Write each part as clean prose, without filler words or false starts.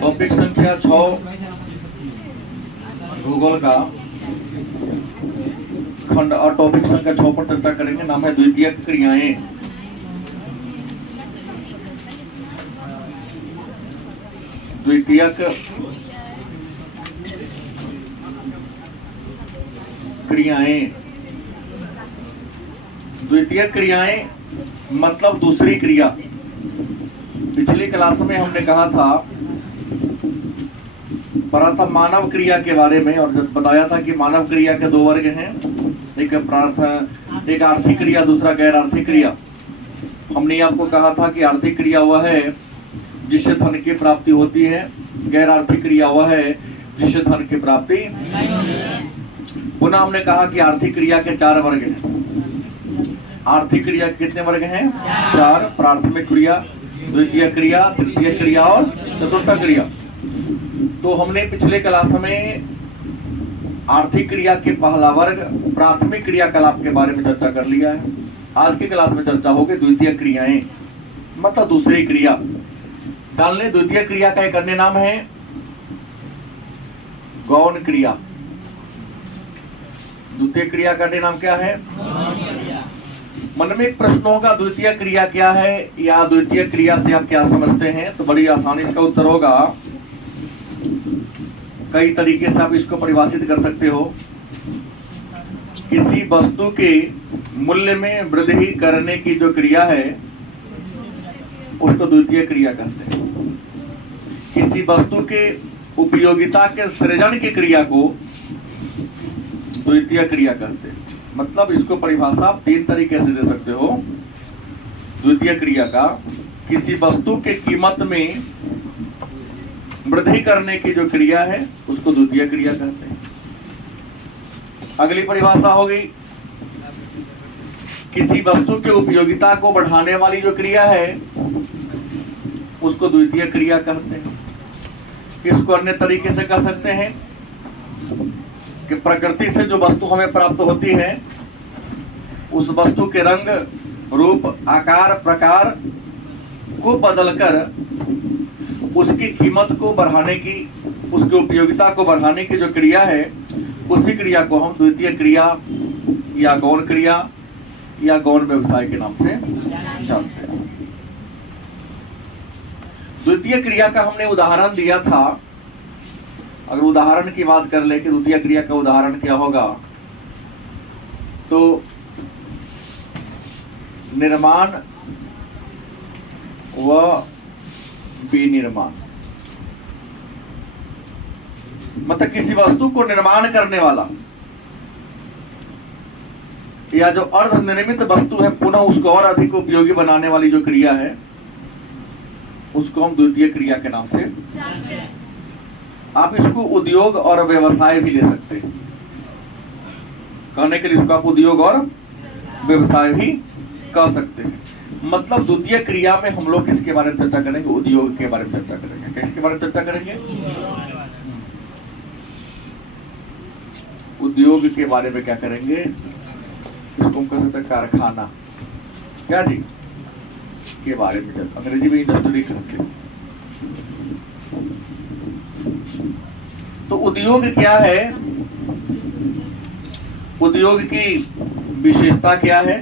Topic संख्या 6 भूगोल का खंड और टॉपिक संख्या 6 पर चर्चा करेंगे। नाम है द्वितीयक क्रियाएं। द्वितीयक क्रियाएं। द्वितीयक क्रियाएं मतलब दूसरी क्रिया। पिछली क्लास में हमने कहा था प्रथम मानव क्रिया के बारे में, और जब बताया था कि मानव क्रिया के 2 वर्ग हैं, एक आर्थिक क्रिया, दूसरा गैर आर्थिक क्रिया। हमने आपको कहा था कि आर्थिक क्रिया वह है जिससे धन की प्राप्ति होती है, गैर आर्थिक क्रिया वह है जिससे धन की प्राप्ति नहीं होती है। पुनः हमने कहा कि आर्थिक क्रिया के 4 वर्ग हैं। आर्थिक क्रिया के कितने वर्ग हैं? 4। प्राथमिक क्रिया, द्वितीय क्रिया, तृतीय क्रिया और चतुर्थ क्रिया। तो हमने पिछले क्लास में आर्थिक क्रिया के पहला वर्ग प्राथमिक क्रियाकलाप के बारे में चर्चा कर लिया है। आज की क्लास में चर्चा होगी द्वितीय क्रियाएं मतलब दूसरी क्रिया। जान ले, द्वितीय क्रिया का एक अन्य नाम है गौण क्रिया। द्वितीय क्रिया का अन्य नाम क्या है? मन में एक प्रश्न होगा, द्वितीय क्रिया क्या है या द्वितीय क्रिया से आप क्या समझते हैं? तो बड़ी आसानी इसका उत्तर होगा। कई तरीके से आप इसको परिभाषित कर सकते हो। किसी वस्तु के मूल्य में वृद्धि करने की जो क्रिया है उसको द्वितीय क्रिया कहते हैं। किसी वस्तु के उपयोगिता के सृजन की क्रिया को द्वितीय क्रिया कहते हैं। मतलब इसको परिभाषा आप 3 तरीके से दे सकते हो द्वितीय क्रिया का। किसी वस्तु के कीमत में वृद्धि करने की जो क्रिया है उसको द्वितीय क्रिया कहते हैं। अगली परिभाषा हो गई, किसी वस्तु के उपयोगिता को बढ़ाने वाली जो क्रिया है उसको द्वितीय क्रिया कहते हैं। इसको अन्य तरीके से कह सकते हैं कि प्रकृति से जो वस्तु हमें प्राप्त होती है उस वस्तु के रंग, रूप, आकार, प्रकार को बदलकर उसकी कीमत को बढ़ाने की, उसकी उपयोगिता को बढ़ाने की जो क्रिया है उसी क्रिया को हम द्वितीय क्रिया या गौण क्रिया या गौण व्यवसाय के नाम से जानते हैं। द्वितीय क्रिया का हमने उदाहरण दिया था। अगर उदाहरण की बात कर ले कि द्वितीय क्रिया का उदाहरण क्या होगा, तो निर्माण व विनिर्माण। मतलब किसी वस्तु को निर्माण करने वाला या जो अर्धनिर्मित वस्तु है पुनः उसको और अधिक उपयोगी बनाने वाली जो क्रिया है उसको हम द्वितीय क्रिया के नाम से जानते हैं। आप इसको उद्योग और व्यवसाय भी ले सकते हैं। कहने के लिए इसको आप उद्योग और व्यवसाय भी कह सकते हैं। मतलब द्वितीय क्रिया में हम लोग किसके बारे में चर्चा करेंगे? उद्योग के बारे में चर्चा करेंगे। किसके बारे में चर्चा करेंगे? उद्योग के बारे में क्या करेंगे? इसको हम कह सकते हैं कारखाना। क्या जी? के बारे में चर्चा, अंग्रेजी में इंडस्ट्री कहते हैं। तो उद्योग क्या है? उद्योग की विशेषता क्या है?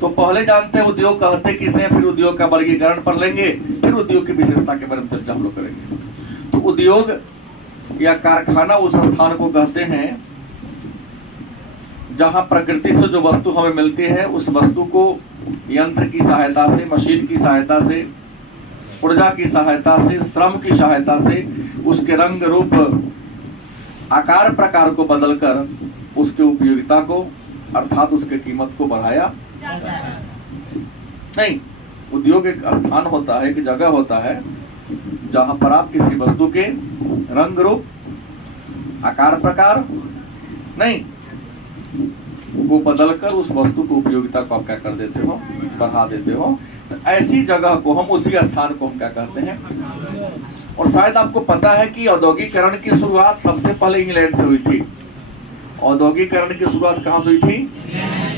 तो पहले जानते हैं उद्योग कहते किसे, फिर उद्योग का वर्गीकरण पढ़ लेंगे, फिर उद्योग की विशेषता के बारे में चर्चा हम लोग करेंगे। तो उद्योग या कारखाना उस स्थान को कहते हैं जहां प्रकृति से जो वस्तु हमें मिलती है उस वस्तु को यंत्र की सहायता से, मशीन की सहायता से, ऊर्जा की सहायता से, श्रम की सहायता से उसके रंग, रूप, आकार, प्रकार को बदलकर उसके उपयोगिता को अर्थात उसके कीमत को बढ़ाया जाता है। नहीं, उद्योग एक स्थान होता है, एक जगह होता है जहां पर आप किसी वस्तु के रंग, रूप, आकार, प्रकार नहीं वो बदलकर उस वस्तु की उपयोगिता को आप क्या कर देते हो? बढ़ा देते हो। तो ऐसी जगह को हम, उसी स्थान को हम क्या कहते हैं? और शायद आपको पता है कि औद्योगिकरण की शुरुआत सबसे पहले इंग्लैंड से हुई थी। औद्योगिकरण की शुरुआत कहाँ से हुई थी?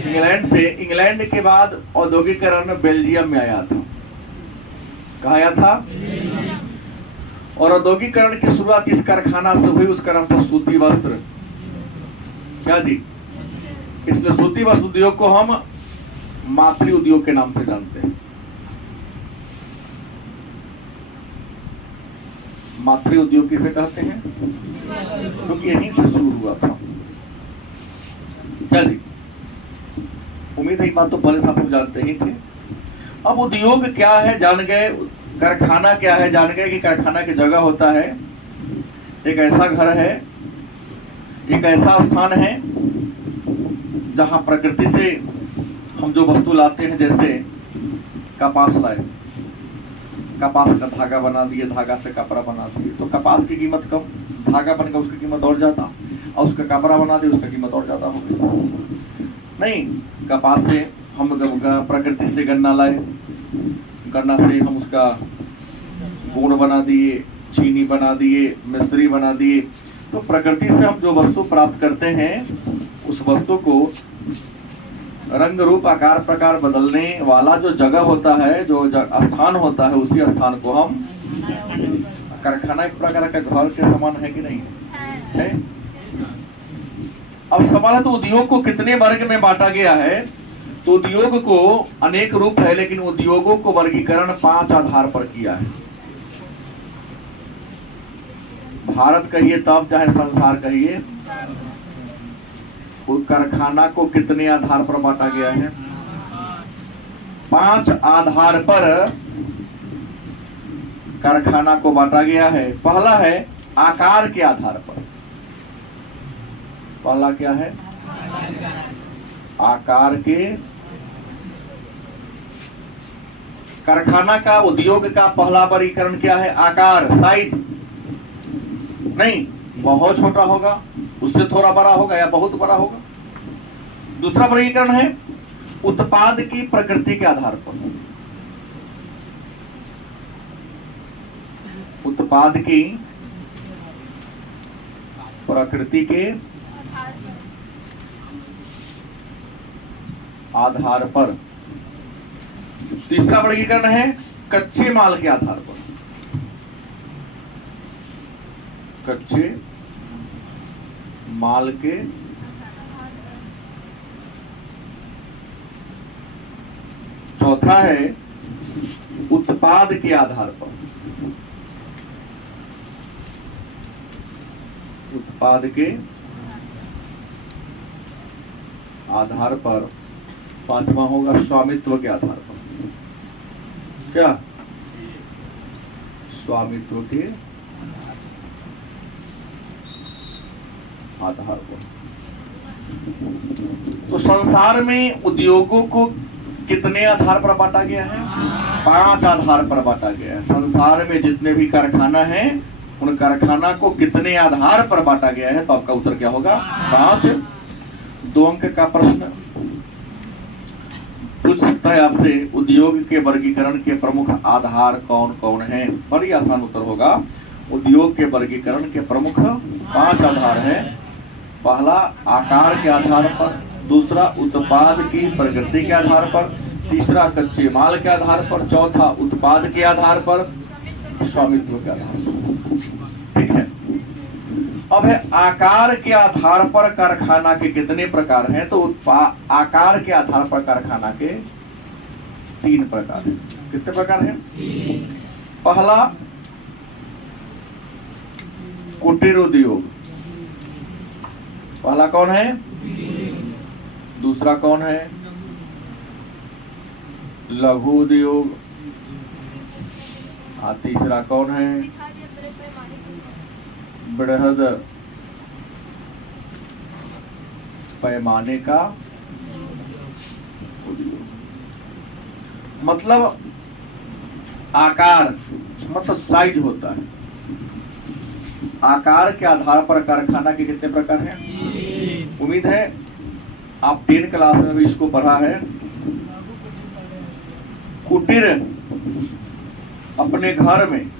इंग्लैंड से। इंग्लैंड के बाद औद्योगिकरण बेल्जियम में आया था। कहा था। और औद्योगिकरण की शुरुआत इस कारखाना से हुई, उसका नाम था सूती वस्त्र। क्या जी? इसलिए सूती वस्त्र उद्योग को हम मातृ उद्योग के नाम से जानते हैं। मातृ उद्योग किसे कहते हैं? क्योंकि यहीं से शुरू हुआ था। क्या जी? उम्मीद है ये बात तो पहले से आप लोग जानते ही थे। अब उद्योग क्या है जान गए, कारखाना क्या है जान गए कि कारखाना की जगह होता है, एक ऐसा घर है, एक ऐसा स्थान है जहां प्रकृति से हम जो वस्तु लाते हैं, जैसे कपास लाए, कपास का धागा बना दिए, धागा से कपड़ा बना दिए, तो कपास की कीमत कम, धागा बनकर उसकी कीमत और ज्यादा, और उसका कपड़ा बना दिए उसका कीमत और ज्यादा हो गई। नहीं, कपास से हम प्रकृति से गन्ना लाए, गन्ना से हम उसका गुड़ बना दिए, चीनी बना दिए, मिश्री बना दिए। तो प्रकृति से हम जो वस्तु प्राप्त करते हैं, उस वस्तु को रंग रूप आकार प्रकार बदलने वाला जो जगह होता है, जो स्थान होता है, उसी स्थान को हम कारखाना एक प्रकार का घर के समान है कि नहीं है? अब सवाल है तो उद्योग को कितने वर्ग में बांटा गया है? तो उद्योग को अनेक रूप है, लेकिन उद्योगों को वर्गीकरण 5 आधार पर किया है। भारत कहिए तब चाहे संसार कहिए, कारखाना को कितने आधार पर बांटा गया है? 5 आधार पर कारखाना को बांटा गया है। पहला है आकार के आधार पर। पहला क्या है? आकार के। कारखाना का, उद्योग का पहला वर्गीकरण क्या है? आकार, साइज। नहीं, बहुत छोटा होगा, उससे थोड़ा बड़ा होगा, या बहुत बड़ा होगा। दूसरा वर्गीकरण है उत्पाद की प्रकृति के आधार पर। उत्पाद की प्रकृति के आधार पर। तीसरा वर्गीकरण है कच्चे माल के आधार पर। कच्चे माल के चौथा है उत्पाद के आधार पर। उत्पाद के आधार पर। पांचवा होगा स्वामित्व के आधार पर। क्या? स्वामित्व के आधार पर। तो संसार में उद्योगों को कितने आधार पर बांटा गया है? 5 आधार पर बांटा गया है। संसार में जितने भी कारखाना हैं, उन कारखाना को कितने आधार पर बांटा गया है? तो आपका उत्तर क्या होगा? 5। 2 अंक का प्रश्न पूछ सकता है आपसे, उद्योग के वर्गीकरण के प्रमुख आधार कौन कौन हैं? बड़ी आसान उत्तर होगा, उद्योग के वर्गीकरण के प्रमुख 5 आधार हैं। पहला आकार के आधार पर, दूसरा उत्पाद की प्रकृति के आधार पर, तीसरा कच्चे माल के आधार पर, चौथा उत्पाद के आधार पर, स्वामित्व के आधार पर। ठीक है। अब है आकार के आधार पर कारखाना के कितने प्रकार हैं? तो आकार के आधार पर कारखाना के 3 प्रकार हैं। कितने प्रकार हैं? पहला कुटीर उद्योग। पहला कौन है? दूसरा कौन है? लघु उद्योग। तीसरा कौन है? बृहद पैमाने का उद्योग। मतलब आकार, मतलब साइज होता है। आकार के आधार पर कारखाना के कितने प्रकार हैं? उम्मीद है आप 10 क्लास में भी इसको पढ़ा है। कुटीर अपने घर में,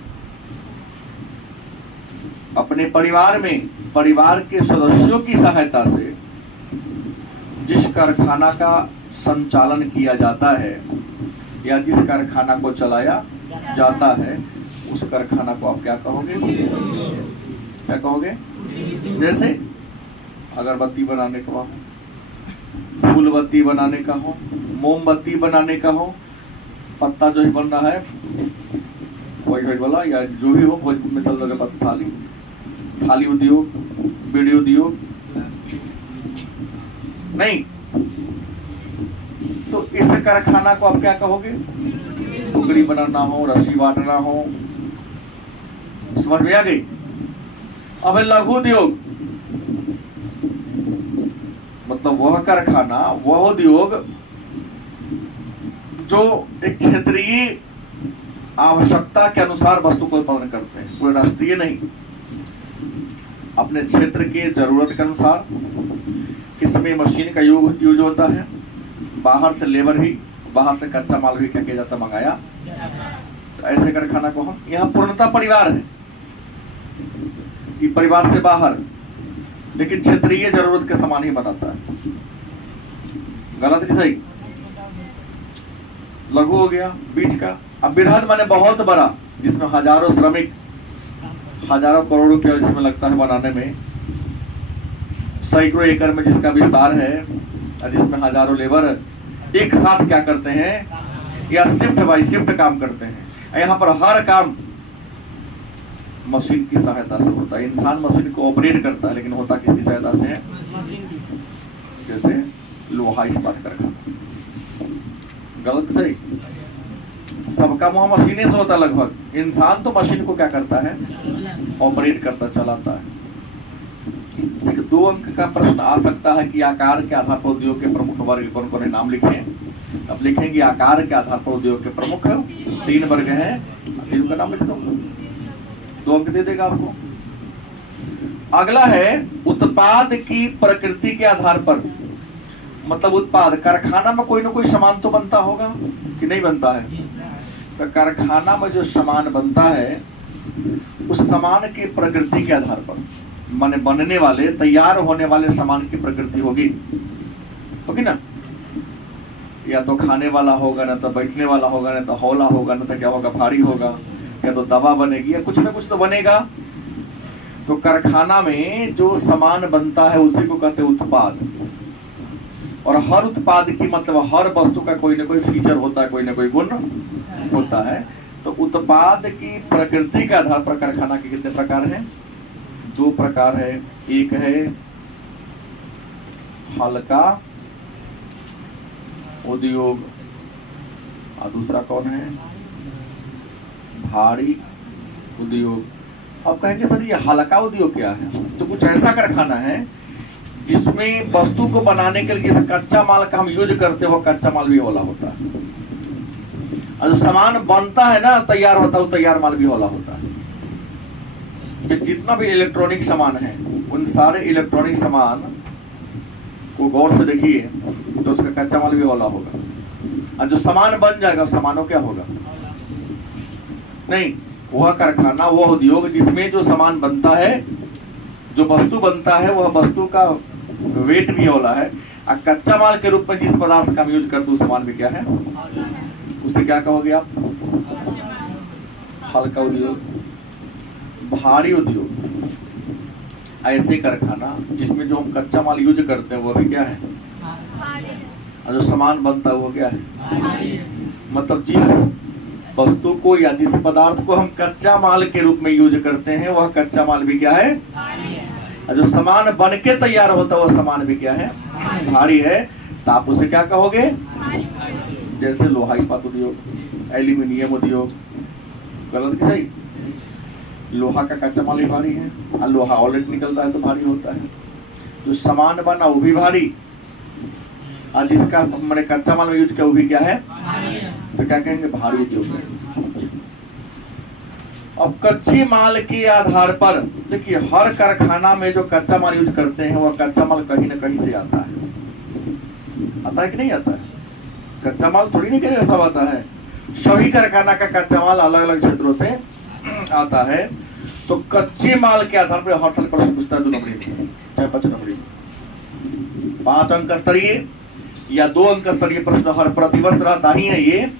अपने परिवार में, परिवार के सदस्यों की सहायता से जिस कारखाना का संचालन किया जाता है या जिस कारखाना को चलाया जाता है, उस कारखाना को आप क्या कहोगे? क्या कहोगे? जैसे अगरबत्ती बनाने का हो, फूल बत्ती बनाने का हो, मोमबत्ती बनाने का हो, पत्ता जो ही बन रहा है वही वाला, या जो भी हो, भोज में चल रहा थाली, थाली उद्योग, बीड़ी उद्योग नहीं, तो इस कारखाना को आप क्या कहोगे? टुकड़ी बनाना हो, रस्सी बांटना हो, समझ में आ गई? अब लघु उद्योग मतलब वह कारखाना, वह उद्योग जो एक क्षेत्रीय आवश्यकता के अनुसार वस्तु को उत्पादन करते हैं, कोई राष्ट्रीय नहीं, अपने क्षेत्र के जरूरत के अनुसार। इसमें मशीन का यूज होता है, बाहर से लेबर ही, बाहर से कच्चा माल भी क्या किया जाता, मंगाया। तो ऐसे कारखाना को हम, यहाँ पूर्णता परिवार है कि परिवार से बाहर, लेकिन क्षेत्रीय जरूरत के समान ही बनाता है। गलत कि सही? लघु हो गया बीच का। अब बृहद माने बहुत बड़ा, जिसमें हजारों श्रमिक, हजारों करोड़ रुपया जिसमें लगता है बनाने में, सैकड़ों एकड़ में जिसका विस्तार है, जिसमें हजारों लेबर एक साथ क्या करते हैं, या शिफ्ट बाय शिफ्ट काम करते हैं। यहाँ पर हर काम मशीन की सहायता से होता है। इंसान मशीन को ऑपरेट करता है, लेकिन होता किसकी सहायता से है? जैसे लोहा इस्पात कारखाना। गलत सही? सबका मुंह मशीने से होता लगभग। इंसान तो मशीन को क्या करता है? ऑपरेट करता, चलाता है। एक 2 अंक का प्रश्न आ सकता है कि आकार के आधार पर उद्योग के प्रमुख वर्ग कौन कौन है, नाम लिखें। अब लिखेंगे आकार के आधार पर उद्योग के प्रमुख 3 वर्ग हैं, 3 का नाम लिख दो, 2 अंक दे देगा आपको। अगला है उत्पाद की प्रकृति के आधार पर, मतलब उत्पाद, कारखाना में कोई ना कोई सामान तो बनता होगा कि नहीं बनता है? तो कारखाना में जो सामान बनता है, उस सामान की प्रकृति के आधार पर, माने बनने वाले, तैयार होने वाले सामान की प्रकृति होगी ना? या तो खाने वाला होगा, ना तो बैठने वाला होगा, ना तो हौला होगा, ना तो क्या होगा, भारी होगा, या तो दवा बनेगी, या कुछ ना कुछ तो बनेगा। तो कारखाना में जो सामान बनता है उसी को कहते हैं उत्पाद। और हर उत्पाद की मतलब हर वस्तु का कोई ना कोई फीचर होता है, कोई ना कोई गुण होता है। तो उत्पाद की प्रकृति के आधार पर कारखाना के कितने प्रकार हैं? 2 प्रकार है। एक है हल्का उद्योग और दूसरा कौन है? भारी उद्योग। अब कहेंगे सर ये हल्का उद्योग क्या है? तो कुछ ऐसा कारखाना है जिसमें वस्तु को बनाने के लिए कच्चा माल का हम यूज करते हो, कच्चा माल भी होला होता है, और जो सामान बनता है ना, तैयार होता है, तैयार माल भी होला होता है। तो जितना भी इलेक्ट्रॉनिक सामान है, उन सारे इलेक्ट्रॉनिक सामान को गौर से देखिए तो उसका कच्चा माल भी होला होगा, और जो सामान बन जाएगा उस सामानों क्या होगा? नहीं, वह कारखाना, वह उद्योग जिसमें जो सामान बनता है, जो वस्तु बनता है, वह वस्तु का वेट भी होला है, और कच्चा माल के रूप में जिस पदार्थ का हम यूज करते उस सामान भी क्या है? उसे क्या कहोगे आप? हल्का उद्योग। भारी उद्योग ऐसे कारखाना जिसमें जो हम कच्चा माल यूज करते हैं वो भी क्या है? और जो सामान बनता है वो क्या है? मतलब जिस वस्तु को या जिस पदार्थ को हम कच्चा माल के रूप में यूज करते हैं वह कच्चा माल भी क्या है? और जो सामान बन के तैयार होता है वह सामान भी क्या है? भारी है। तो आप उसे क्या कहोगे? जैसे लोहा इस्पात उद्योग, एल्यूमिनियम उद्योग। गलत कि सही? लोहा का कच्चा माल भी भारी है, और लोहा ऑलरेडी निकलता है तो भारी होता है। जो सामान बना वो भी भारी, और जिसका मैंने कच्चा माल में यूज किया वो भी क्या है? तो क्या कहेंगे? भारी उद्योग। अब कच्चे माल के आधार पर देखिए, हर कारखाना में जो कच्चा माल यूज करते हैं वह कच्चा माल कहीं ना कहीं से आता है। आता है कि नहीं आता है? कच्चा माल थोड़ी नहीं कहीं सब आता है। सभी कारखाना का कच्चा माल अलग अलग क्षेत्रों से आता है। तो कच्चे माल के आधार पर हर साल प्रश्न पूछता है 2 नंबरी, चाहे 5 नंबरी, 5 अंक स्तरीय या 2 अंक स्तरीय प्रश्न हर प्रतिवर्ष रहता ही है ये,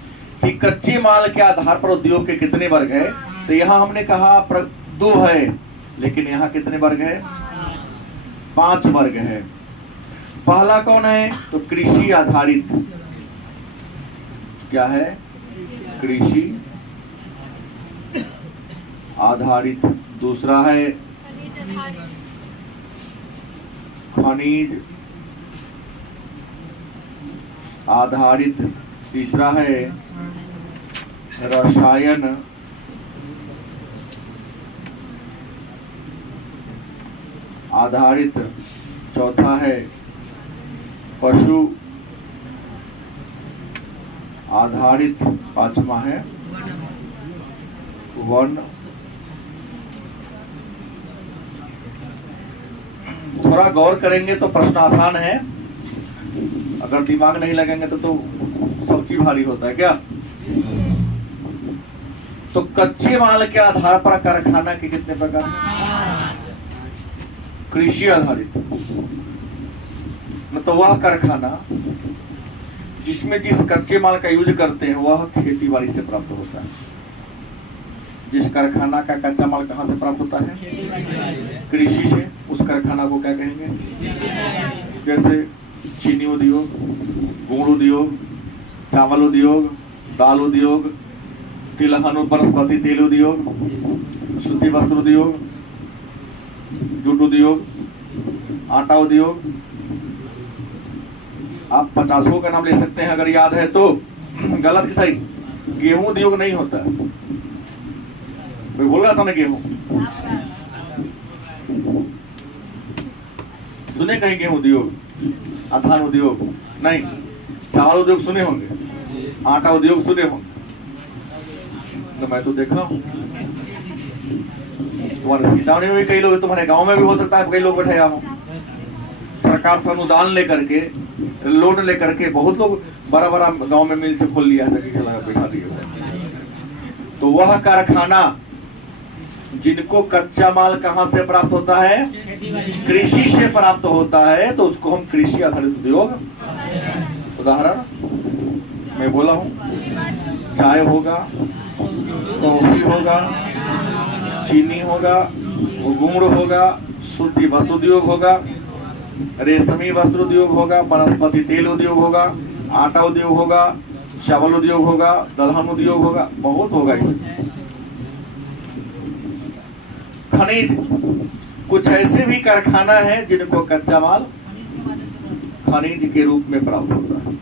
कि कच्चे माल के आधार पर उद्योग के कितने वर्ग है। तो यहाँ हमने कहा 2 है, लेकिन यहाँ कितने वर्ग है? 5 वर्ग है। पहला कौन है? तो कृषि आधारित। क्या है? कृषि आधारित। दूसरा है खनिज आधारित। तीसरा है रसायन आधारित। चौथा है पशु आधारित। पांचवा है वन। थोड़ा गौर करेंगे तो प्रश्न आसान है, अगर दिमाग नहीं लगेंगे तो सब चीज भारी होता है क्या। तो कच्चे माल के आधार पर कारखाना के कितने प्रकार? कृषि आधारित मतलब वह कारखाना जिसमें जिस कच्चे माल का यूज करते हैं वह खेती बाड़ी से प्राप्त होता है। जिस कारखाना का कच्चा माल कहाँ से प्राप्त होता है? कृषि से। उस कारखाना को क्या कहेंगे? जैसे चीनी उद्योग, गुड़ उद्योग, चावल उद्योग, दाल उद्योग, तिलहन वनस्पति तेल उद्योग, सूती वस्त्र उद्योग, जूट उद्योग, आटा उद्योग। आप 50 का नाम ले सकते हैं अगर याद है तो। गलत कि सही? गेहूं उद्योग नहीं होता। मैं बोल रहा था ना गेहूं। सुने कहीं गेहूं उद्योग, धान उद्योग? नहीं। चावल उद्योग सुने होंगे, आटा उद्योग सुने होंगे। तो मैं तो देख रहा हूँ तुम्हारे सीतामढ़ी में भी कई लोग, तुम्हारे गांव में भी हो सकता है कई लोग बैठे हो। सरकार से अनुदान लेकर के, लोन लेकर के बहुत लोग बड़ा बड़ा गांव में मिल से खोल लिया है। तो वह कारखाना जिनको कच्चा माल कहां से प्राप्त होता है? कृषि से प्राप्त होता है, तो उसको हम कृषि आधारित उद्योग। उदाहरण मैं बोला हूं, चाय होगा, कॉफी होगा, चीनी होगा, गुड़ होगा, सूती वस्त्र उद्योग होगा, रेशमी वस्त्र उद्योग होगा, वनस्पति तेल उद्योग होगा, आटा उद्योग होगा, चावल उद्योग होगा, दलहन उद्योग होगा, बहुत होगा इसमें। खनिज, कुछ ऐसे भी कारखाना है जिनको कच्चा माल खनिज के रूप में प्राप्त होता है।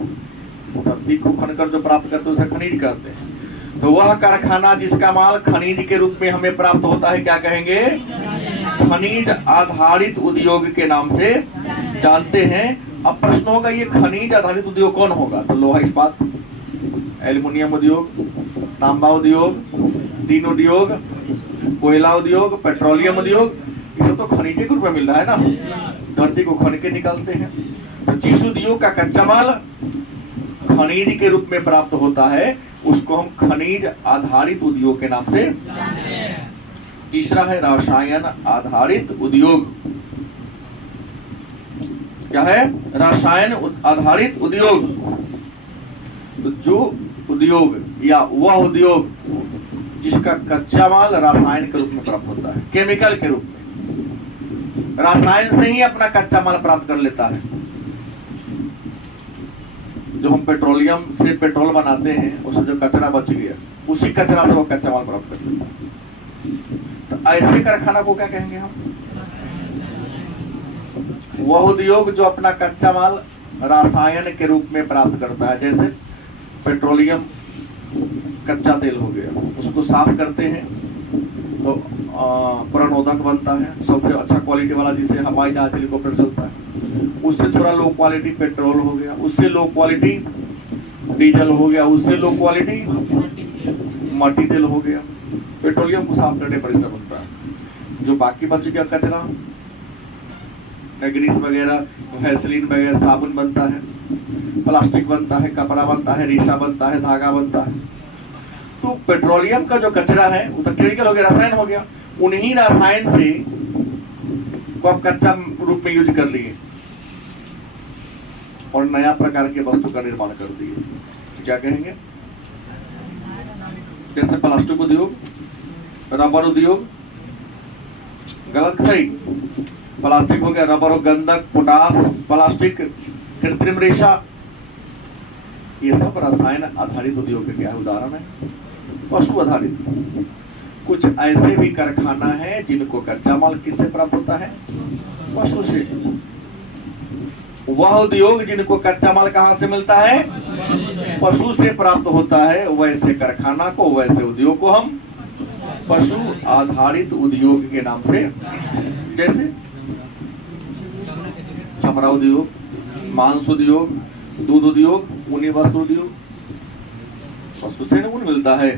धरती को खनकर जो प्राप्त करते हैं उसे खनिज कहते हैं। तो वह कारखाना जिसका माल खनिज के रूप में हमें प्राप्त होता है क्या कहेंगे? खनिज आधारित उद्योग के नाम से जानते हैं। अब प्रश्न होगा ये खनिज आधारित उद्योग कौन होगा? तो लोहा इस्पात, एल्युमिनियम उद्योग, तांबा उद्योग, तीन उद्योग, कोयला उद्योग, पेट्रोलियम उद्योग, ये सब तो खनिज के रूप में मिल रहा है ना, धरती को खन के निकालते हैं। तो जिस उद्योग का कच्चा माल खनिज के रूप में प्राप्त होता है उसको हम खनिज आधारित उद्योग के नाम से। तीसरा है रसायन आधारित उद्योग। क्या है? रसायन आधारित उद्योग। तो जो उद्योग या वह उद्योग जिसका कच्चा माल रसायन के रूप में प्राप्त होता है, केमिकल के रूप में, रसायन से ही अपना कच्चा माल प्राप्त कर लेता है। जो हम पेट्रोलियम से पेट्रोल बनाते हैं उसमें जो कचरा बच गया उसी कचरा से वो कच्चा माल प्राप्त करते हैं। तो ऐसे कारखाना को क्या कहेंगे हम? वह उद्योग जो अपना कच्चा माल रसायन के रूप में प्राप्त करता है। जैसे पेट्रोलियम कच्चा तेल हो गया, उसको साफ करते हैं तो प्रणोदक बनता है, सबसे अच्छा क्वालिटी वाला, जिससे हवाई जहाज हेलीकॉप्टर चलता है। उससे थोड़ा लो क्वालिटी पेट्रोल हो गया, उससे लो क्वालिटी डीजल हो गया, उससे लो क्वालिटी माटी तेल हो गया। पेट्रोलियम को साफ करने पर इससे बनता है। जो बाकी बच गया कचरा, ग्रीस वगैरह, वैसलीन वगैरह, साबुन बनता है, प्लास्टिक बनता है, कपड़ा बनता है, रेशा बनता है, धागा बनता है। तो पेट्रोलियम का जो कचरा है वो तो केमिकल हो गया, रसायन हो गया। उन्हीं रसायन से को आप कच्चा रूप में यूज कर लिए और नया प्रकार के वस्तु का निर्माण कर दिए। क्या कहेंगे? जैसे प्लास्टिक उद्योग, रबर उद्योग, गलत सही, प्लास्टिक हो गया, रबर हो, गंधक, पोटास, प्लास्टिक, कृत्रिम रेशा, ये सब रसायन आधारित उद्योग के क्या है उदाहरण है। पशु आधारित कुछ ऐसे भी कारखाना है जिनको कच्चा माल किससे प्राप्त होता है? पशु से। वह उद्योग जिनको कच्चा माल कहां से मिलता है? पशु से प्राप्त होता है। वैसे कारखाना को, वैसे उद्योग को हम पशु आधारित उद्योग के नाम से, जैसे चमड़ा उद्योग, मांस उद्योग, दूध उद्योग, ऊनी वस्त्र उद्योग, पशु से ऊन मिलता है।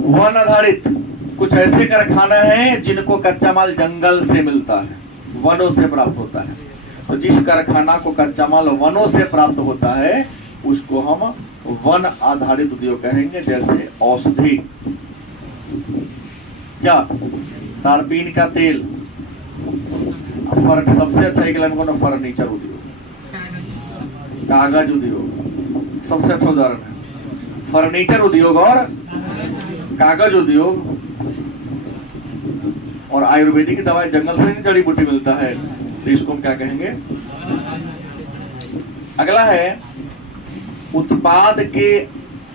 वन आधारित कुछ ऐसे कारखाना हैं जिनको कच्चा माल जंगल से मिलता है, वनों से प्राप्त होता है। तो जिस कारखाना को कच्चा माल वनों से प्राप्त होता है उसको हम वन आधारित उद्योग कहेंगे। जैसे औषधि, क्या तारपीन का तेल, सबसे अच्छा एक फर्नीचर उद्योग, कागज उद्योग सबसे अच्छा उदाहरण है। फर्नीचर उद्योग और कागज उद्योग। और आयुर्वेदिक दवाई जंगल से नहीं, जड़ी बूटी मिलता है, तो इसको हम क्या कहेंगे? अगला है उत्पाद के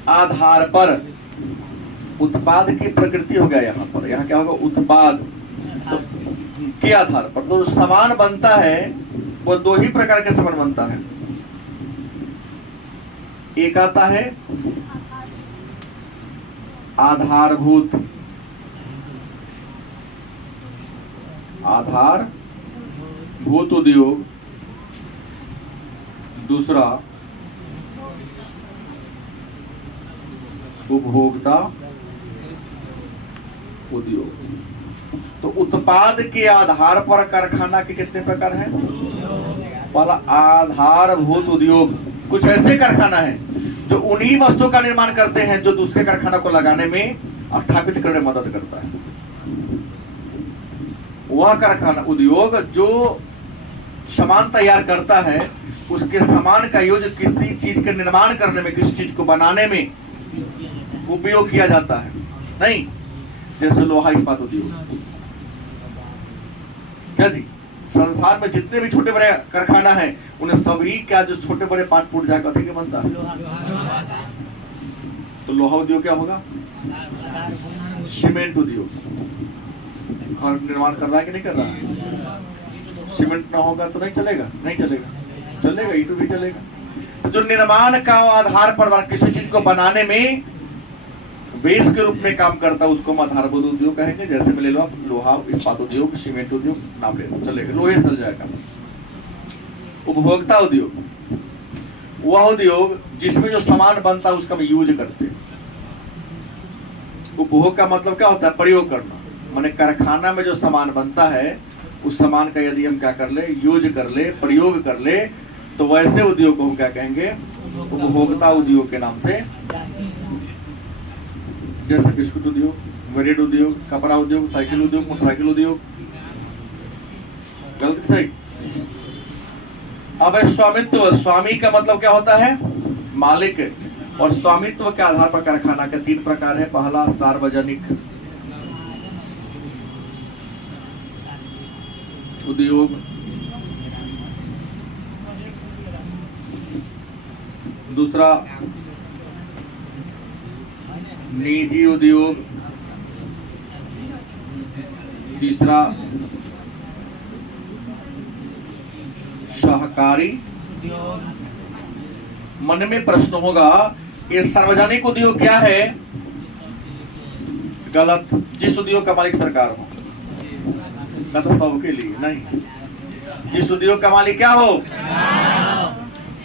आधार पर। उत्पाद की प्रकृति हो गया यहाँ पर, यहाँ क्या होगा? उत्पाद तो के आधार पर तो सामान बनता है वो दो ही प्रकार के सामान बनता है। एक आता है आधारभूत, आधारभूत उद्योग। दूसरा उपभोक्ता उद्योग। तो उत्पाद के आधार पर कारखाना के कितने प्रकार हैं? पहला आधारभूत उद्योग, कुछ ऐसे कारखाना हैं जो उन्हीं वस्तुओं का निर्माण करते हैं जो दूसरे कारखाना को लगाने में, स्थापित करने में मदद करता है। वह कारखाना उद्योग जो सामान तैयार करता है, उसके सामान का यूज किसी चीज के निर्माण करने में, किसी चीज को बनाने में उपयोग किया जाता है। नहीं, जैसे लोहा इस्पात उद्योग, क्या जी, संसार में जितने भी छोटे बड़े कारखाना हैं उन्हें सभी का जो छोटे बड़े पार्ट फूट जाएगा, ठीक है, बनता है। तो लोहा उद्योग क्या होगा? सीमेंट उद्योग, घर निर्माण कर रहा है कि नहीं कर रहा है? सीमेंट ना होगा तो नहीं चलेगा, नहीं चलेगा, चलेगा, ईंट भी चलेगा। जो निर्माण का आधार पर किसी चीज को बनाने में बेस के रूप में काम करता है उसको हम आधारभूत उद्योग कहेंगे। जैसे में ले लो आप लोहा इस्पात उद्योग, सीमेंट उद्योग, नाम ले लो, चलेगा, लोहे चल जाएगा। उपभोक्ता उद्योग, वह उद्योग जिसमें जो सामान बनता है उसका हम यूज करते हैं। उपभोग का मतलब क्या होता है? प्रयोग करना। माने कारखाना में जो सामान बनता है उस सामान का यदि हम क्या कर ले, यूज कर ले, प्रयोग कर ले, तो वैसे उद्योग को हम क्या कहेंगे? उपभोक्ता उद्योग के नाम से। जैसे बिस्कुट उद्योग, ब्रेड उद्योग, कपड़ा उद्योग, साइकिल उद्योग, मोटरसाइकिल उद्योग, गलत सही। अब स्वामित्व, स्वामी का मतलब क्या होता है? मालिक। और स्वामित्व के आधार पर कारखाना के तीन प्रकार है। पहला सार्वजनिक उद्योग, दूसरा निजी उद्योग, तीसरा सहकारी। मन में प्रश्न होगा ये सार्वजनिक उद्योग क्या है? गलत, जिस उद्योग का मालिक सरकार हो, न तो सबके लिए नहीं। जिस उद्योग का मालिक क्या हो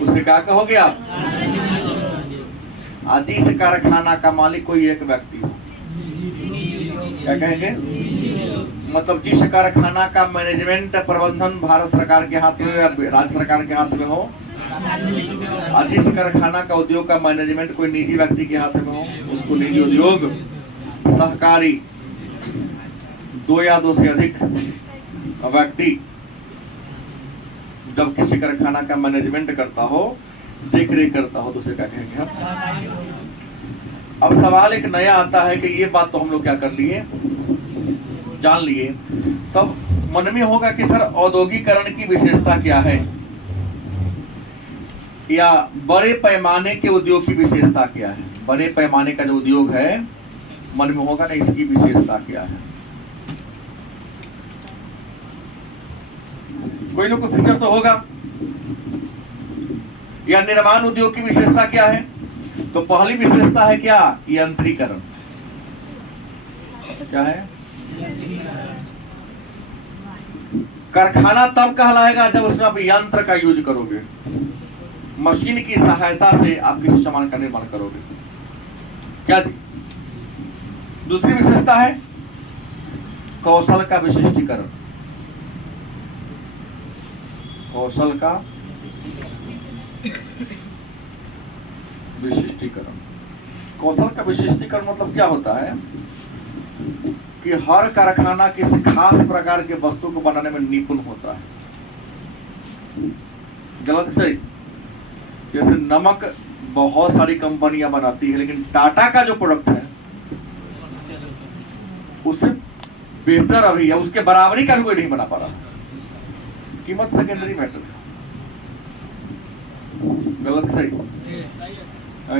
उसे क्या कहोगे आप? जिस कारखाना का मालिक कोई एक व्यक्ति हो, क्या कहेंगे? मतलब जिस कारखाना का मैनेजमेंट, प्रबंधन भारत सरकार के हाथ में या राज्य सरकार के हाथ में हो, जिस कारखाना का उद्योग का मैनेजमेंट कोई निजी व्यक्ति के हाथ में हो उसको निजी उद्योग। सहकारी, दो या दो से अधिक व्यक्ति जब किसी कारखाना का मैनेजमेंट करता हो, देख रेख करता हो, तो उसे क्या कहेंगे हम? अब सवाल एक नया आता है कि ये बात तो हम लोग क्या कर लिए, जान लिए, तब मन में होगा कि सर औद्योगिकरण की विशेषता क्या है, या बड़े पैमाने के उद्योग की विशेषता क्या है। बड़े पैमाने का जो उद्योग है, मन में होगा ना इसकी विशेषता क्या है। कोई ना कोई फीचर तो होगा। या निर्माण उद्योग की विशेषता क्या है, तो पहली विशेषता है क्या, यंत्रीकरण। क्या है, कारखाना तब कहलाएगा जब उसमें आप यंत्र का यूज करोगे, मशीन की सहायता से आप किसी सामान का निर्माण करोगे। क्या थी दूसरी विशेषता है, कौशल का विशिष्टीकरण। कौशल का विशिष्टीकरण। कौशल का विशिष्टीकरण मतलब क्या होता है कि हर कारखाना किसी खास प्रकार के वस्तु को बनाने में निपुण होता है। गलत सही, जैसे नमक बहुत सारी कंपनियां बनाती है, लेकिन टाटा का जो प्रोडक्ट है उससे बेहतर अभी है, उसके बराबरी का भी कोई नहीं बना पा रहा। कीमत सेकेंडरी मैटर है। गलत सही।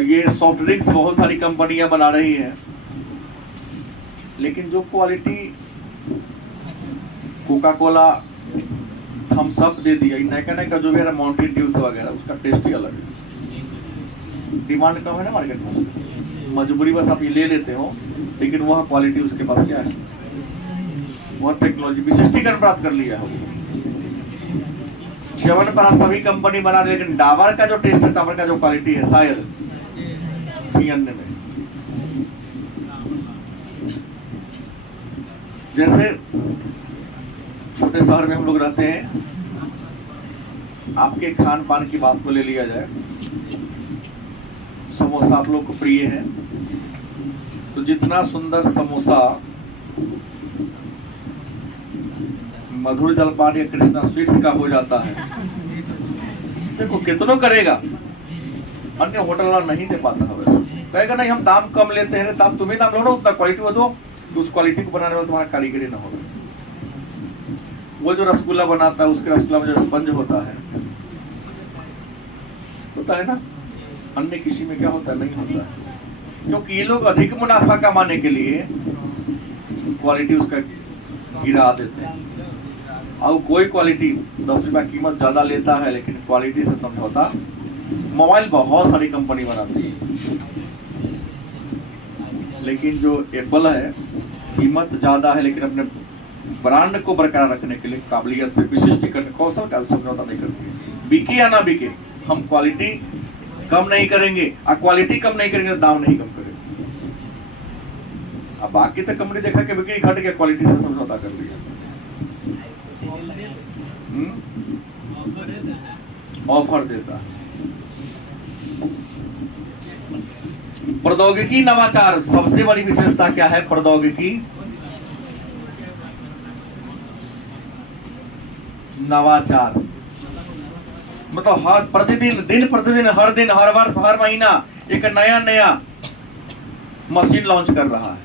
ये सॉफ्ट ड्रिंक्स बहुत सारी कंपनियां बना रही हैं, लेकिन जो quality Coca Cola, Thums Up दे दिया, नैका जो भी है माउंटेन ड्यू वगैरह, उसका टेस्ट ही अलग है। डिमांड कम है ना मार्केट में, मजबूरी बस आप ये ले लेते हो, लेकिन वह क्वालिटी उसके पास क्या है, वह टेक्नोलॉजी विशिष्टीकरण प्राप्त कर लिया है। च्यवनप्राश सभी कंपनी बना रही, लेकिन डाबर का जो टेस्ट है, डाबर का जो क्वालिटी है, शायद अन्य में। जैसे छोटे शहर में हम लोग रहते हैं, आपके खान पान की बात को ले लिया जाए, समोसा आप लोग को प्रिय है, तो जितना सुंदर समोसा मधुर जलपान या कृष्णा स्वीट्स का हो जाता है, देखो कितनों करेगा, अन्य होटल वाला नहीं दे पाता है। वैसे कहेगा नहीं हम दाम कम लेते हैं, दाम तुम्हें दाम लो ना, उतना क्वालिटी वो दो, तो उस क्वालिटी को बनाने वाला तुम्हारा कारीगरी ना होगा। वो जो रसगुल्ला बनाता है, उसके रसगुल्ला में जो स्पंज होता है ना, अन्य किसी में क्या होता है, नहीं होता है। क्योंकि ये लोग अधिक मुनाफा कमाने के लिए क्वालिटी उसका गिरा देते हैं। और कोई क्वालिटी 10 रुपया कीमत ज्यादा लेता है, लेकिन क्वालिटी से समझौता। मोबाइल बहुत सारी कंपनी बनाती है, लेकिन जो एप्पल है कीमत ज्यादा है, लेकिन अपने ब्रांड को बरकरार रखने के लिए काबिलियत से विशिष्टीकरण कौशल का समझौता नहीं करती। बिके या ना बिके, हम क्वालिटी कम नहीं करेंगे, और क्वालिटी कम नहीं करेंगे तो दाम नहीं कम करेंगे। अब बाकी तो कंपनी देखा कि बिक्री घट गया, क्वालिटी से समझौता कर लिया, ऑफर देता है। प्रौद्योगिकी नवाचार, सबसे बड़ी विशेषता क्या है प्रौद्योगिकी नवाचार। मतलब हर प्रतिदिन, दिन प्रतिदिन, हर दिन, हर वर्ष, हर महीना एक नया नया मशीन लॉन्च कर रहा है।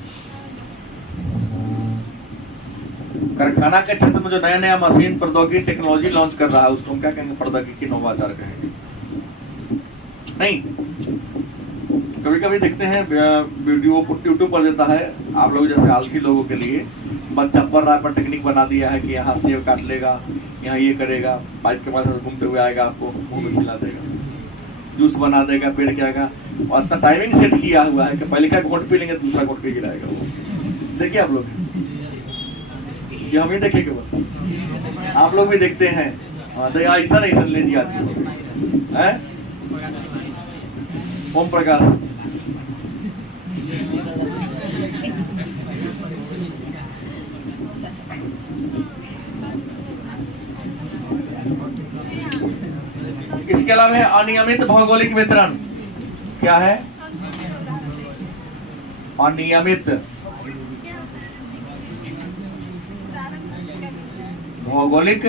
कारखाना के क्षेत्र में जो नया नया मशीन, प्रौद्योगिकी, टेक्नोलॉजी लॉन्च कर रहा है, उसको हम क्या कहेंगे, प्रौद्योगिकी नवाचार कहेंगे। नहीं, कभी कभी देखते हैं वीडियो यूट्यूब पर देता है, आप लोग जैसे आलसी लोगों के लिए बच्चा पढ़ रहा है, पर टेक्निक बना दिया है कि यहाँ सेब काट लेगा, यहाँ ये करेगा, पाइप के पास घूमते हुए आएगा, आपको मुंह में खिला देगा, जूस बना देगा, पेड़ क्या आएगा, और इतना टाइमिंग सेट किया हुआ है कि पहले का घोट पी लेंगे, दूसरा घोट के गिराएगा वो। देखिए आप लोग, ये हम ही देखेंगे, वो आप लोग भी देखते हैं। तो ऐसा नहीं सर ले जी आती है ओम प्रकाश। इसके अलावा है अनियमित भौगोलिक वितरण। क्या है अनियमित भौगोलिक,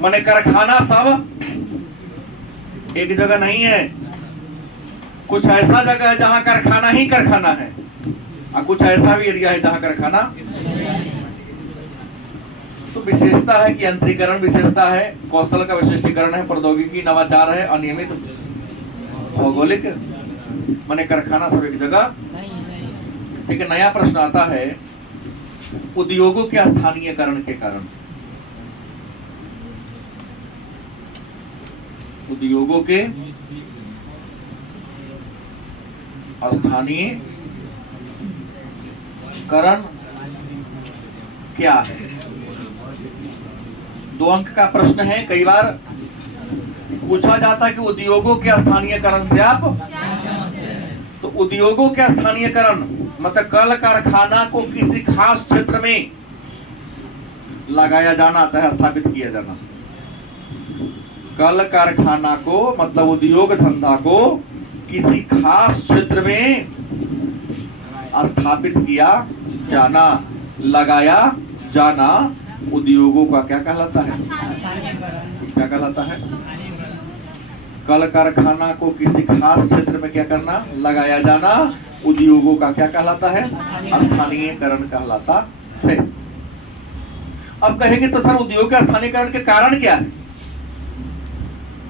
माने कारखाना सब एक जगह नहीं है, कुछ ऐसा जगह है जहां कारखाना ही कारखाना है, और कुछ ऐसा भी एरिया है जहां कारखाना। तो विशेषता है कि यंत्रीकरण विशेषता है, कौशल का विशिष्टीकरण है, प्रौद्योगिकी नवाचार है, अनियमित भौगोलिक माने कारखाना सब एक जगह। ठीक है, नया प्रश्न आता है उद्योगों के स्थानीयकरण के कारण। उद्योगों के स्थानीयकरण क्या है? 2 अंक का प्रश्न है। कई बार पूछा जाता है कि उद्योगों के स्थानीयकरण से आप, तो उद्योगों के स्थानीयकरण मतलब कल कारखाना को किसी खास क्षेत्र में लगाया जाना, चाहे स्थापित किया जाना। कल कारखाना को मतलब उद्योग धंधा को किसी खास क्षेत्र में स्थापित किया जाना, लगाया जाना, उद्योगों का क्या कहलाता है? क्या कहलाता है? कल कारखाना को किसी खास क्षेत्र में क्या करना, लगाया जाना, उद्योगों का क्या कहलाता है? स्थानीयकरण कहलाता है। अब कहेंगे तो सर उद्योग के स्थानीयकरण के कारण क्या है?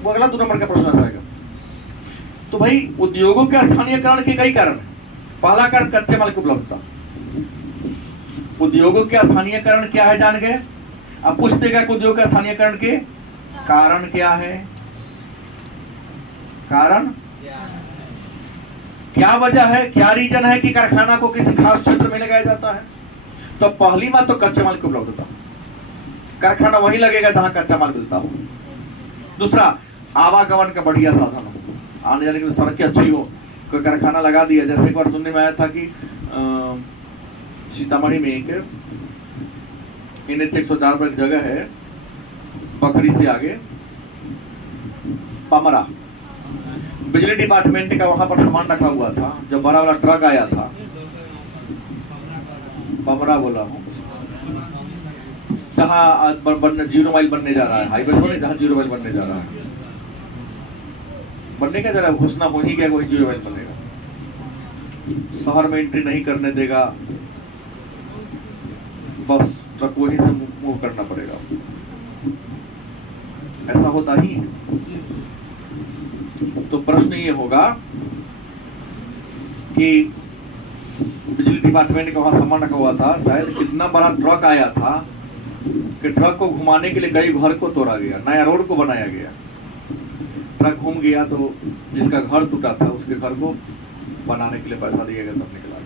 वो अगला 2 नंबर का प्रश्न आएगा। तो भाई उद्योगों के स्थानीयकरण के कई कारण है। पहला कारण कच्चे माल की उपलब्धता। उद्योगों के स्थानीयकरण क्या है जान गए। अब पूछ देगा कि उद्योग के स्थानीयकरण के कारण क्या है? कारण क्या वजह है, क्या रीजन है कि कारखाना को किसी खास क्षेत्र में लगाया जाता है? तो पहली बात तो कच्चे माल की उपलब्धता। कारखाना वहीं लगेगा जहां कच्चा माल मिलता हो। दूसरा, आवागमन का बढ़िया साधन हो, आने जाने की सड़कें अच्छी हो। कोई कारखाना लगा दिया, जैसे एक बार सुनने में आया था कि सीतामढ़ी में एक NH 104 पर एक जगह है, बकरी से आगे पमरा, बिजली डिपार्टमेंट का वहां पर सामान रखा हुआ था। जब बड़ा वाला ट्रक आया था, पमरा बोला हूँ, जहाँ 0 माइल बनने जा रहा है, हाईवे पर जहाँ 0 माइल बनने जा रहा है, बनने का जरा घोषणा हो ही गया, कोई 0 माइल बनेगा, शहर में एंट्री नहीं करने देगा, बस ट्रक वहीं से मूव करना पड़ेगा। ऐसा होता ही है। तो प्रश्न ये होगा कि बिजली डिपार्टमेंट का वहां सामान रखा हुआ था, शायद कितना बड़ा ट्रक आया था कि ट्रक को घुमाने के लिए कई घर को तोड़ा गया, नया रोड को बनाया गया। ट्रक घूम गया तो जिसका घर टूटा था उसके घर को बनाने के लिए पैसा दिया गया, तब निकला।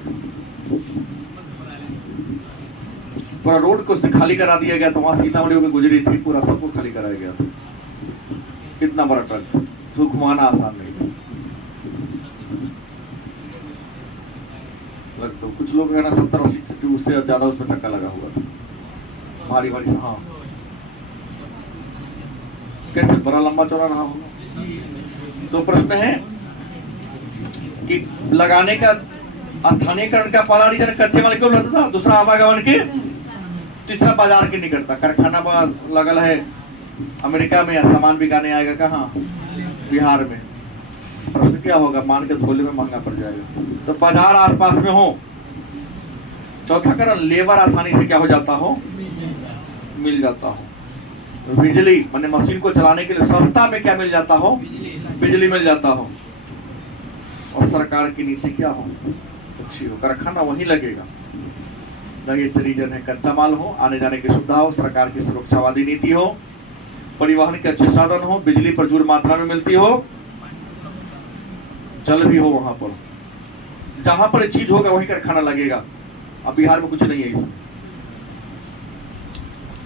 पूरा रोड को खाली करा दिया गया था। वहां सीतामढ़ी होकर गुजरी थी, पूरा सबको खाली कराया गया था। इतना बड़ा ट्रक तो घुमाना आसान नहीं था। तो कुछ लोग है ना 70-80 उससे ज्यादा उसमें चक्का लगा हुआ था, भारी भारी। हाँ, कैसे बड़ा लंबा चौड़ा रहा होगा। तो प्रश्न है कि लगाने का स्थानीयकरण का पहला रीजन कच्चे माल क्यों लगता था, दूसरा आवागमन के, तीसरा बाजार की निकटता। कारखाना लगल है अमेरिका में, सामान बिकाने आएगा कहाँ? बिहार में। प्रश्न क्या होगा, मान के धोले में महंगा पड़ जाएगा। तो बाजार आसपास में हो। चौथा कारण लेबर आसानी से क्या हो जाता हो, मिल जाता हो। बिजली माने मशीन को चलाने के लिए सस्ता में क्या मिल जाता हो, बिजली मिल जाता हो। और सरकार की नीति क्या हो, अच्छी हो, कारखाना वहीं लगेगा। ये रीजन है, कच्चा माल हो, आने जाने की सुविधा हो, सरकार की सुरक्षावादी नीति हो, परिवहन के अच्छे साधन हो, बिजली प्रचुर मात्रा में मिलती हो, जल भी हो। वहां पर जहां पर चीज होगा वहीं कारखाना लगेगा। अब बिहार में कुछ नहीं है, इसमें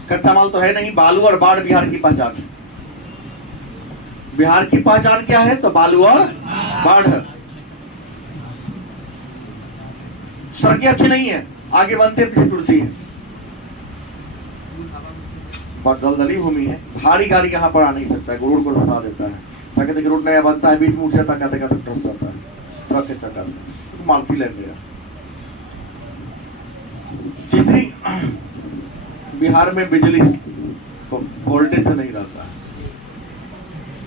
कच्चा माल तो है नहीं। बालू और बाढ़ बिहार की पहचान है। बिहार की पहचान क्या है, तो बालू और बाढ़। सड़कें अच्छी नहीं है, आगे बनते पीछे टूटती है, दलदली भूमि है, भारी गाड़ी यहाँ पर आ नहीं सकता है, रोड को धंसा देता है। कहते कि रोड नया बनता है, बीच में उठ जाता, कहते कहते धंस जाता है ट्रक के चक्का से, मानसी ले गया। तीसरी, बिहार में बिजली वोल्टेज से नहीं रहता है,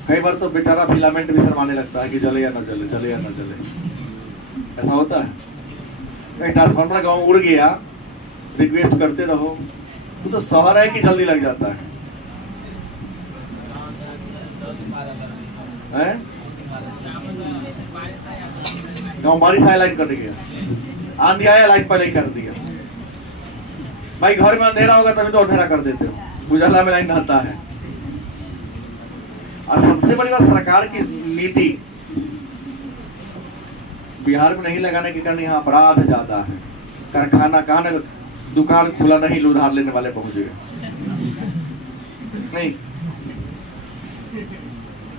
कई बार तो बेचारा फिलामेंट भी शर्माने लगता है कि जले या ना जले, जले या ना जले। ऐसा होता है। कहीं ट्रांसफार्मर गाँव उड़ गया, रिक्वेस्ट करते रहो तो शहर है कि जल्दी लग जाता है। गाँव बारिश आया लाइट कट गया, आंधी आया लाइट पहले ही कर दिया। भाई घर में अंधेरा होगा तभी तो अंधेरा कर देते हो, उजाला में लाइट आता है। और सबसे बड़ी बात, सरकार की नीति बिहार में नहीं लगाने के कारण यहाँ अपराध ज्यादा है। कारखाना कहा न, दुकान खुला नहीं, उधार लेने वाले पहुंच गए। नहीं,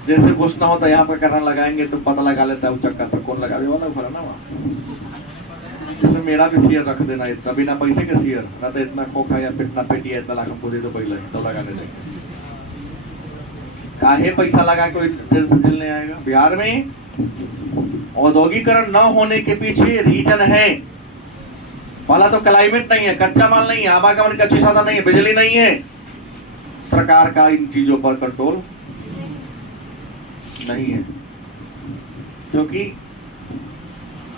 जैसे घोषणा होता है यहाँ पर करना लगाएंगे तो पता लगा लेता है वो चक्का से कौन लगाने वाला भरा ना वहाँ। इसमें मेरा भी शेयर रख देना, इतना बिना पैसे के शेयर ना, तो इतना खोखा या फिर इतना पेटी है, इतना लाख हमको दे दो पहले तो लगाने देंगे। काहे पैसा लगा कोई ट्रेन से चलने आएगा। बिहार में औद्योगिकरण न होने के पीछे रीजन है, पहला तो क्लाइमेट नहीं है, कच्चा माल नहीं है, आवागमन की अच्छी साधन नहीं है, बिजली नहीं है। सरकार का इन चीजों पर कंट्रोल नहीं है, क्योंकि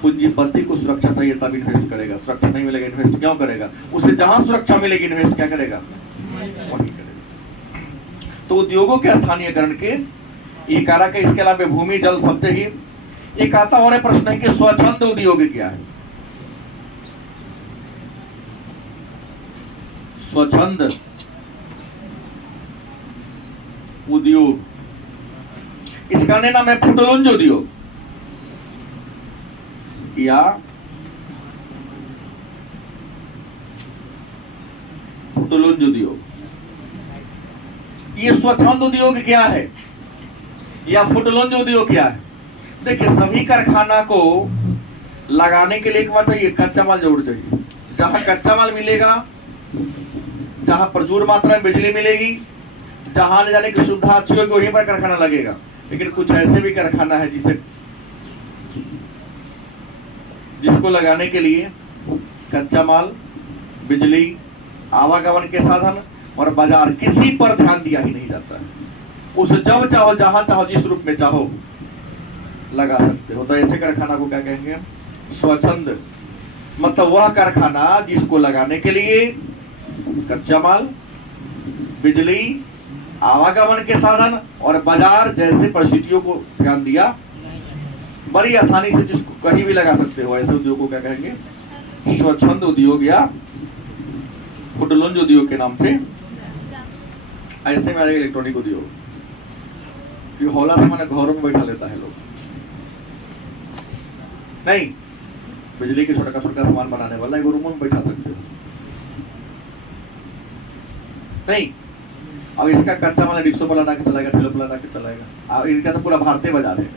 पूंजीपति को सुरक्षा चाहिए तब इन्वेस्ट करेगा। सुरक्षा नहीं मिलेगा इन्वेस्ट क्यों करेगा? उसे जहां सुरक्षा मिलेगी इन्वेस्ट क्या करेगा? वही करेगा। तो उद्योगों के स्थानीयकरण के ये कारक है। इसके अलावा भूमि जल सब चाहिए। एक आता और प्रश्न है कि स्वच्छंद उद्योग क्या है? स्वच्छंद उद्योग, इसका नाम है फुटलुंज उद्योग या फुटलुंज उद्योग। ये स्वच्छंद उद्योग क्या है या फुटलुंज उद्योग क्या है? देखिए, सभी कारखाना को लगाने के लिए एक बात चाहिए, कच्चा माल जरूर चाहिए। जहां कच्चा माल मिलेगा, जहां प्रचुर मात्रा में बिजली मिलेगी, जहां आने जाने की सुविधा अच्छी होगी, वहीं पर कारखाना लगेगा। लेकिन कुछ ऐसे भी कारखाना है जिसको लगाने के लिए कच्चा माल, बिजली, आवागमन के साधन और बाजार किसी पर ध्यान दिया ही नहीं जाता है। उसे जब चाहो, जहां चाहो, जिस रूप में चाहो लगा सकते हो। तो ऐसे कारखाना को क्या कहेंगे? स्वच्छंद। मतलब वह कारखाना जिसको लगाने के लिए कच्चा माल, बिजली, आवागमन के साधन और बाजार जैसे परिस्थितियों को ध्यान दिया, बड़ी आसानी से जिसको कहीं भी लगा सकते हो, ऐसे उद्योग को क्या कहेंगे? स्वच्छंद उद्योग या फुटलुंज उद्योग के नाम से। ऐसे में आएगा इलेक्ट्रॉनिक उद्योग, कि हौला से मैंने घरों में बैठा लेता है लोग। नहीं, बिजली के छोटा छोटा सामान बनाने वाला एक रूम में बैठा सकते हो। नहीं, अब इसका कच्चा माल रिक्शो पर लगा के चलाएगा, ठेलों पर लगा के चलाएगा। अब इनका तो पूरा भारतीय बाजार है,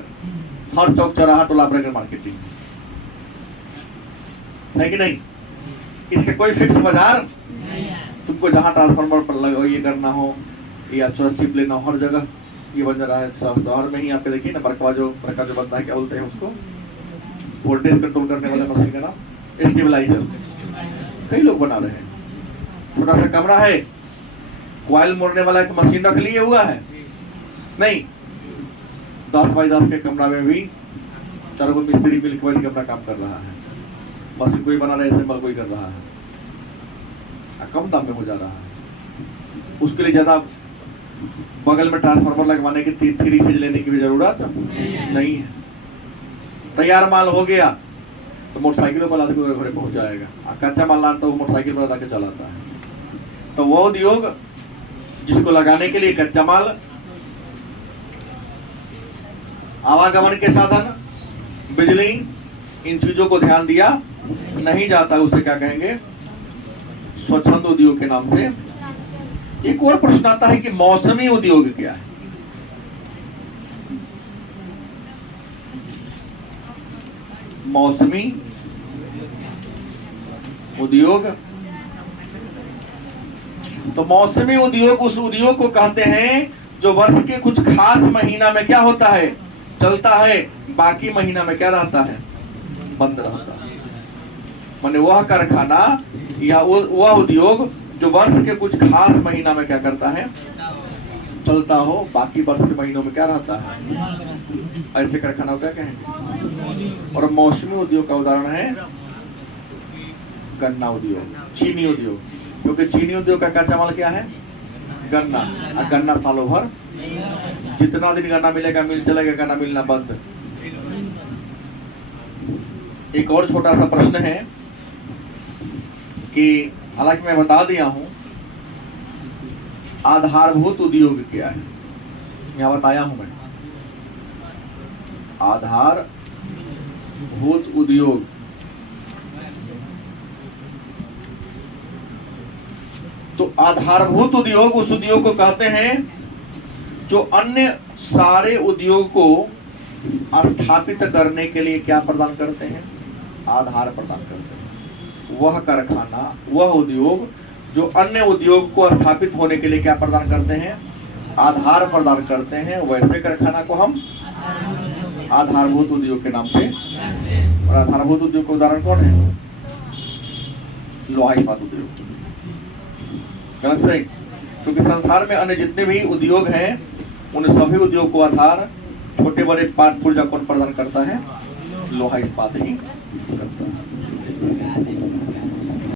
हर चौक चौराहा टोला पर मार्केटिंग है कि नहीं? इसका कोई फिक्स बाजार, तुमको जहां ट्रांसफार्मर पर लगा ये करना हो या चिप लेना हो, हर जगह ये बन रहा है। शहर में ही आपके देखिए ना, बरकवा जो बनता है, क्या बोलते हैं उसको? वोल्टेज कंट्रोल करने वाला मशीन का नाम स्टेबलाइजर। कई लोग बना रहे हैं। छोटा सा कमरा है, कॉइल मोड़ने वाला एक मशीन रख लिए हुआ है। नहीं, 10 बाई 10 के कमरा में भी 4 मिस्त्री मिल के अपना काम कर रहा है। मशीन कोई बना रहा है, असेंबल कोई कर रहा है, कम दाम में हो जा रहा है। उसके लिए ज्यादा बगल में ट्रांसफार्मर लगवाने की 3 फेज लेने की भी जरूरत नहीं है। तैयार माल हो गया तो मोटरसाइकिलों पर लाद के घरे पहुंच जाएगा। कच्चा माल लाता वो मोटरसाइकिल पर लाके चलाता है। तो वो उद्योग जिसको लगाने के लिए कच्चा माल, आवागमन के साधन, बिजली, इन चीजों को ध्यान दिया नहीं जाता, उसे क्या कहेंगे? स्वच्छंद उद्योग के नाम से। एक और प्रश्न आता है कि मौसमी उद्योग क्या है? मौसमी उद्योग, तो मौसमी उद्योग उस उद्योग को कहते हैं जो वर्ष के कुछ खास महीना में क्या होता है? चलता है, बाकी महीना में क्या रहता है? बंद रहता है। माने वह कारखाना या वह उद्योग जो वर्ष के कुछ खास महीना में क्या करता है? चलता हो, बाकी वर्ष के महीनों में क्या रहता है, ऐसे कारखाना को क्या कहेंगे। और मौसमी उद्योग का उदाहरण है गन्ना उद्योग, चीनी उद्योग, क्योंकि चीनी उद्योग का कच्चा माल क्या है, गन्ना। और गन्ना सालों भर, जितना दिन गन्ना मिलेगा मिल चलेगा, गन्ना मिलना बंद। एक और छोटा सा प्रश्न है कि हालांकि मैं बता दिया हूं, आधारभूत उद्योग क्या है, यहां बताया हूं मैं। आधारभूत उद्योग तो आधारभूत उद्योग उस उद्योग को कहते हैं जो अन्य सारे उद्योग को स्थापित करने के लिए क्या प्रदान करते हैं, आधार प्रदान करते हैं। वह कारखाना, वह उद्योग जो अन्य उद्योग को स्थापित होने के लिए क्या प्रदान करते हैं, आधार प्रदान करते हैं, वैसे कारखाना को हम आधारभूत उद्योग के नाम से। और आधारभूत उद्योग का उदाहरण कौन है, लोहा इस्पात उद्योग। गलत सही, क्योंकि संसार में अन्य जितने भी उद्योग हैं उन सभी उद्योग को आधार छोटे बड़े पार्ट पुर्जा कौन प्रदान करता है, लोहा इस्पात ही करता है।